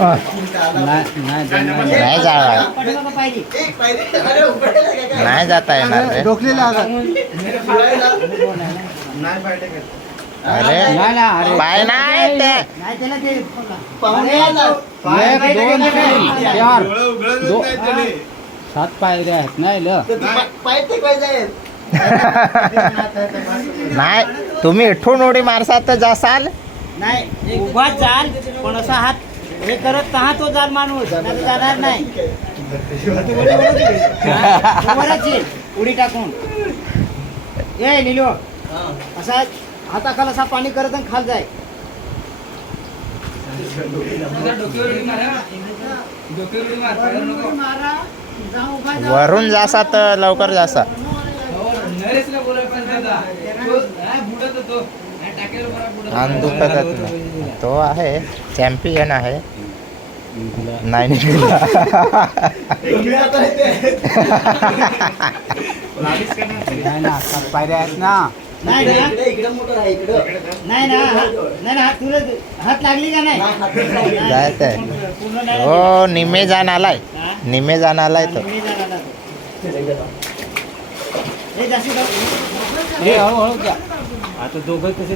नाही जाणार, नाही जाता येणार रे. अरे पाय नाही ते. 7 पायऱ्या आहेत नाही ल. नाही तुम्ही इथून उडी मारसाल तर जासाल. नाही उभाच जाल, पण असा हात हे करत हा तो जाल माणूस, नाही तर जाणार नाही. उभाच येईल, उडी टाकून ये लिलो. असा हाताखाल असा पाणी करत आणि खाल जाय. वरून जासा तर लवकर जासा. अंग दुखत नाही. तो आहे चॅम्पियन आहे. नाही निघाला. नाही ना 7 पायऱ्या आहेत ना. नाही ना नाही ना नाही ना, तुला हात लागली का नाही? जायचंय. पूर्ण नाही. हो निमे जाण आलाय, निमे जाण आलाय तो. हे जास्त हे हळूहळू घ्या. आता दोघं कसे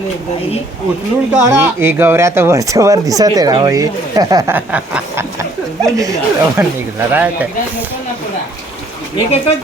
उचलून काढा. ही गवऱ्या तर वरच्या वर दिसत आहे ना. हो ही निघणार आहे ते. एक एकच